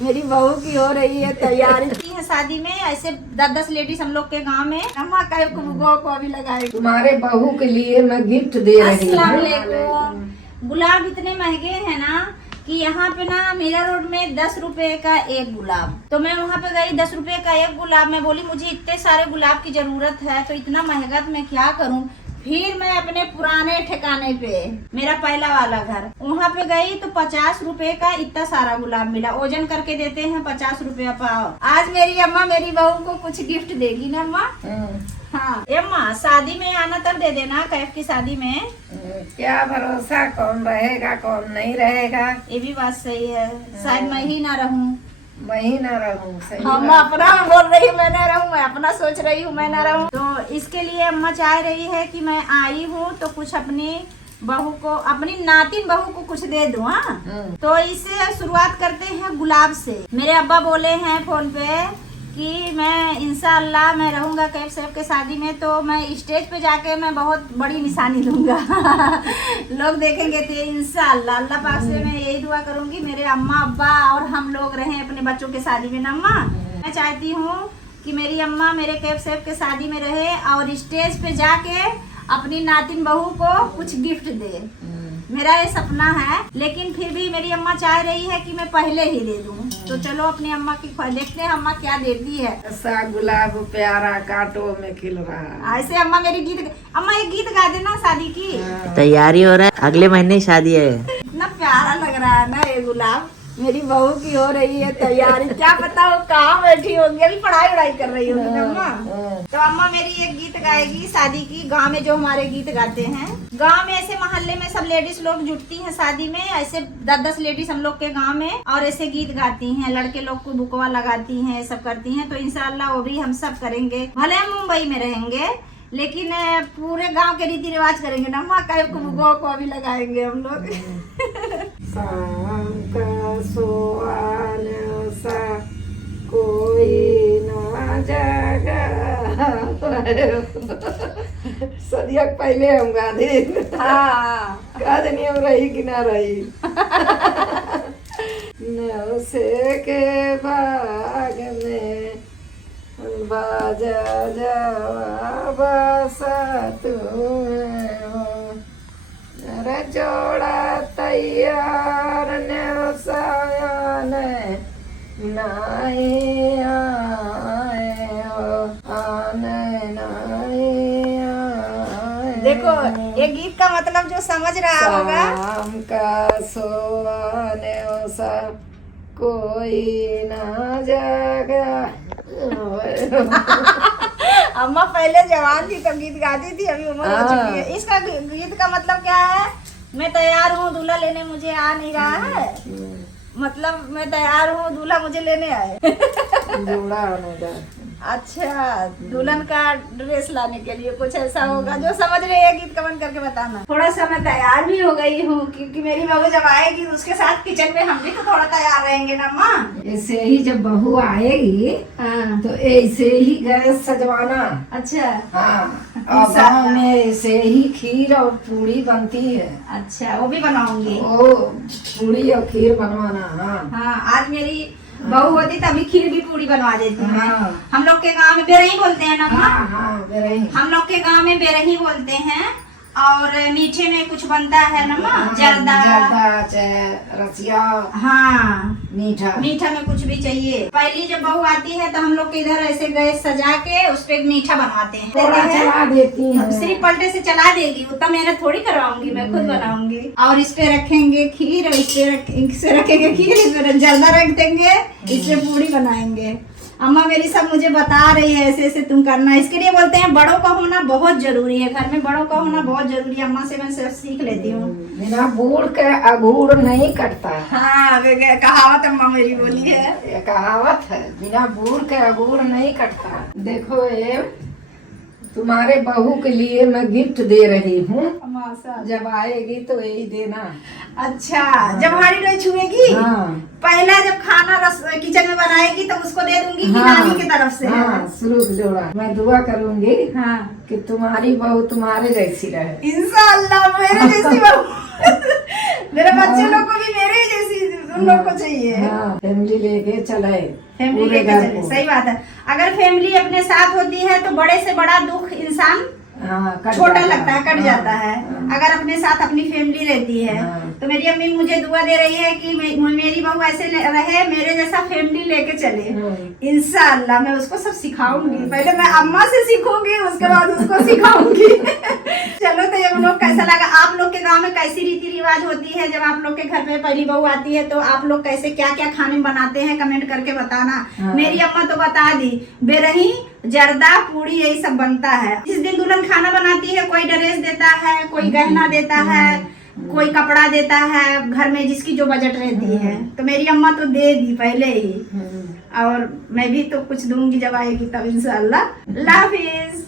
मेरी बहू की हो रही है तैयारी है शादी में। ऐसे 10-10 लेडीज हम लोग के गांव में अम्मा कई को अभी लगाए। तुम्हारे बहू के लिए मैं गिफ्ट दे रही हूँ। गुलाब इतने महंगे हैं ना कि यहाँ पे ना मीरा रोड में 10 रुपए का एक गुलाब। तो मैं वहाँ पे गई, 10 रुपए का एक गुलाब। मैं बोली मुझे इतने सारे गुलाब की जरूरत है तो इतना महंगा तो मैं क्या करूँ। फिर मैं अपने पुराने ठिकाने पे, मेरा पहला वाला घर, वहाँ पे गई तो 50 रुपए का इतना सारा गुलाब मिला। ओजन करके देते हैं 50 रुपया पाव। आज मेरी अम्मा मेरी बहू को कुछ गिफ्ट देगी ना अम्मा। हाँ अम्मा, शादी में आना तब दे देना, कैफ की शादी में। क्या भरोसा कौन रहेगा कौन नहीं रहेगा। ये भी बात सही है, शायद मैं ही ना रहूं। मैं ही ना रहूं। सही हम अपना बोल रही हूँ मैं ना रहूं, मैं अपना सोच रही हूँ मैं ना रहूं। तो इसके लिए अम्मा चाह रही है कि मैं आई हूँ तो कुछ अपनी बहू को, अपनी नातिन बहू को कुछ दे दूं। हाँ, तो इससे शुरुआत करते हैं गुलाब से। मेरे अब्बा बोले हैं फोन पे कि मैं इंशाअल्लाह मैं रहूंगा कैफ साहब के शादी में, तो मैं स्टेज पे जाके मैं बहुत बड़ी निशानी दूंगा। लोग देखेंगे तो इंशाअल्लाह। अल्लाह पाक से मैं यही दुआ करूंगी मेरे अम्मा अब्बा और हम लोग रहें अपने बच्चों के शादी में। अम्मा मैं चाहती हूँ कि मेरी अम्मा मेरे कैफ साहब के शादी में रहे और स्टेज पे जाके अपनी नातिन बहू को कुछ गिफ्ट दे। मेरा ये सपना है, लेकिन फिर भी मेरी अम्मा चाह रही है कि मैं पहले ही दे दूं। तो चलो अपनी अम्मा की देखते हैं अम्मा क्या देती है। ऐसा गुलाब प्यारा कांटों में खिल रहा है। ऐसे अम्मा मेरी गीत, अम्मा एक गीत गा देना शादी की। तैयारी हो रहा है, अगले महीने शादी है। इतना प्यारा लग रहा है ना ये गुलाब। मेरी बहू की हो रही है तैयारी। क्या पता वो कहाँ बैठी होगी, अभी पढ़ाई वढ़ाई कर रही होगी ना अम्मा। तो अम्मा मेरी एक गीत गाएगी शादी की, गांव में जो हमारे गीत गाते हैं। गांव में ऐसे मोहल्ले में सब लेडीज लोग जुटती हैं शादी में। ऐसे 10-10 लेडीज हम लोग के गांव में और ऐसे गीत गाती हैं। लड़के लोग को बुकवा लगाती हैं, सब करती हैं। तो इंशाल्लाह वो भी हम सब करेंगे। भले हम मुंबई में रहेंगे लेकिन पूरे गांव के रीति रिवाज करेंगे ना अम्मा। कई को अभी लगाएंगे हम लोग। शाम का सोआन सा कोई ना जागा। सदिया पहले हम गा दे। हाँ गा देनी हम रही कि ना रही। नौसे के बाग में बाजा जावा बसा तुम्हें हो। मेरा जोड़ा तैयार नौसायन नहीं आए हो, आने नहीं आए। देखो ये गीत का मतलब जो समझ रहा होगा। शाम का सोने सा कोई ना जागा। अम्मा पहले जवान थी तो गीत गाती थी, अभी उम्र हो चुकी है। इसका गीत का मतलब क्या है? मैं तैयार हूँ, दूल्हा लेने मुझे आ नहीं रहा है। मतलब मैं तैयार हूँ, दूल्हा मुझे लेने आए। जोड़ा होने जा। अच्छा, दुल्हन का ड्रेस लाने के लिए कुछ ऐसा होगा। जो समझ रहे हैं गीत कमेंट करके बताना। थोड़ा सा मैं तैयार भी हो गई हूँ क्योंकि मेरी बहू जब आएगी उसके साथ किचन में हम भी तो थोड़ा तैयार रहेंगे ना माँ। ऐसे ही जब बहू आएगी तो ऐसे ही गैस सजवाना। अच्छा हाँ, और गाँव में ऐसे ही खीर और पूड़ी बनती है। अच्छा, वो भी बनाऊंगी। ओ पूड़ी और खीर बनवाना। हाँ हाँ, आज मेरी बहू होती तभी खीर भी पूरी बनवा देती मैं। हाँ। हम लोग के गांव में बेरही बोलते हैं ना माँ। हाँ हाँ बेरही। हम लोग के गांव में बेरही बोलते हैं। और मीठे में कुछ बनता है ना माँ, जर्दा। जर्दा चाहे रसिया। हाँ, मीठा। मीठा में कुछ भी चाहिए। पहली जब बहू आती है तो हम लोग के इधर ऐसे गैस सजा के उस पे मीठा बनवाते हैं। थोड़ा चला देती है। सिर्फ पलटे से चला देगी, उतना मेहनत थोड़ी करवाऊंगी, मैं खुद बनाऊंगी। और इस पे रखेंगे खीर और इस पे रखेंगे खीर, इस पे जर्दा रख देंगे, इस पे पूरी बनाएंगे। अम्मा मेरी सब मुझे बता रही है ऐसे ऐसे तुम करना। इसके लिए बोलते हैं बड़ों का होना बहुत जरूरी है। घर में बड़ों का होना बहुत जरूरी है। अम्मा से मैं सब सीख लेती हूँ। बिना बूढ़ के अगूर नहीं कटता। हाँ, कहावत अम्मा मेरी बोली है। ये कहावत है, बिना बूढ़ के अगूर नहीं कटता। देखो ये तुम्हारे बहू के लिए मैं गिफ्ट दे रही हूँ। जब आएगी तो यही देना। अच्छा, जब हाड़ी नहीं छुएगी। हाँ। पहला जब खाना किचन में बनाएगी तो उसको दे दूंगी कि नानी की तरफ से। हाँ, शुरू जोड़ा। मैं दुआ करूंगी हाँ कि तुम्हारी बहू तुम्हारे जैसी रहे। इंशाअल्लाह मेरे जैसी बहू। मेरे बच्चे लोग को भी मेरे ही जैसी उन लोग को चाहिए। हाँ, फैमिली लेके चले फैमिली पूरे लेके घर चले, को। सही बात है। अगर फैमिली अपने साथ होती है तो बड़े से बड़ा दुख इंसान हाँ, कट छोटा जाता लगता है, कट हाँ, जाता है। हाँ, अगर अपने साथ अपनी फैमिली रहती है हाँ। तो मेरी अम्मी मुझे दुआ दे रही है कि मेरी बहू ऐसे रहे, मेरे जैसा फैमिली लेके चले। इंशाअल्लाह मैं उसको सब सिखाऊंगी। पहले मैं अम्मा से सीखूंगी, उसके बाद उसको सिखाऊंगी। चलो तो ये लोग कैसा लगा? आप लोग के गांव में कैसी रीति रिवाज होती है जब आप लोग के घर पे पहली बहू आती है? तो आप लोग कैसे क्या क्या खाने बनाते हैं कमेंट करके बताना। हाँ। मेरी अम्मा तो बता दी, बेरही जर्दा पूड़ी यही सब बनता है। जिस दिन दुल्हन खाना बनाती है कोई ड्रेस देता है, कोई गहना देता है, कोई कपड़ा देता है, घर में जिसकी जो बजट रहती है। तो मेरी अम्मा तो दे दी पहले ही, और मैं भी तो कुछ दूंगी जब आएगी तब इंशाअल्लाह। अल्लाह हाफिज।